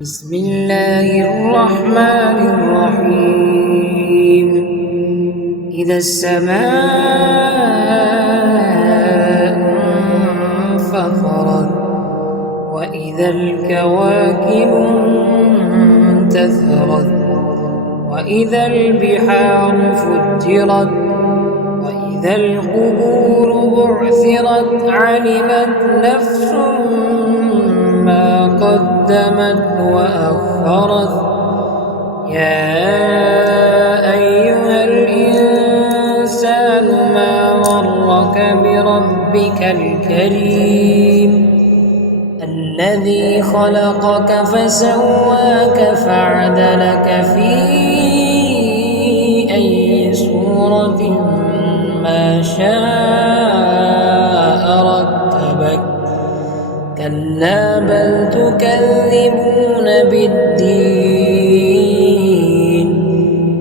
بسم الله الرحمن الرحيم. إذا السماء انفطرت وإذا الكواكب انتثرت وإذا البحار فجرت وإذا القبور بعثرت علمت نفس ما قدمت وأخرت. يا أيها الإنسان ما غرك بربك الكريم الذي خلقك فسواك فعدلك في أي صورة ما شاء ركبك. كلا بل تكذبون بالدين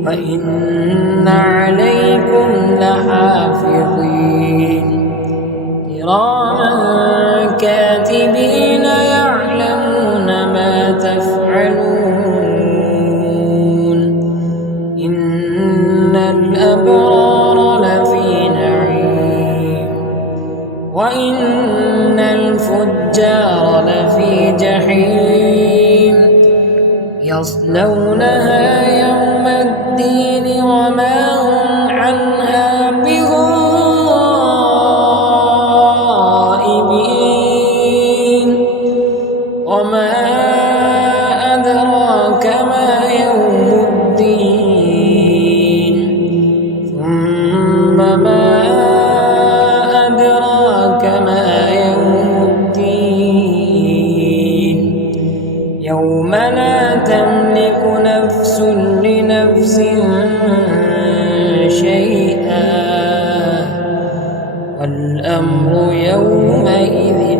وإن عليكم لحافظين كراما كاتبين يعلمون ما تفعلون. إن الأبرار لفي نعيم وإن الفجار لفي جحيم يصلونها يوم الدين وما هم عنها بغائبين. وما أدراك ما يوم الدين ثم ما أدراك ما يوم لا تملك نفس لنفس شيئا والأمر يومئذ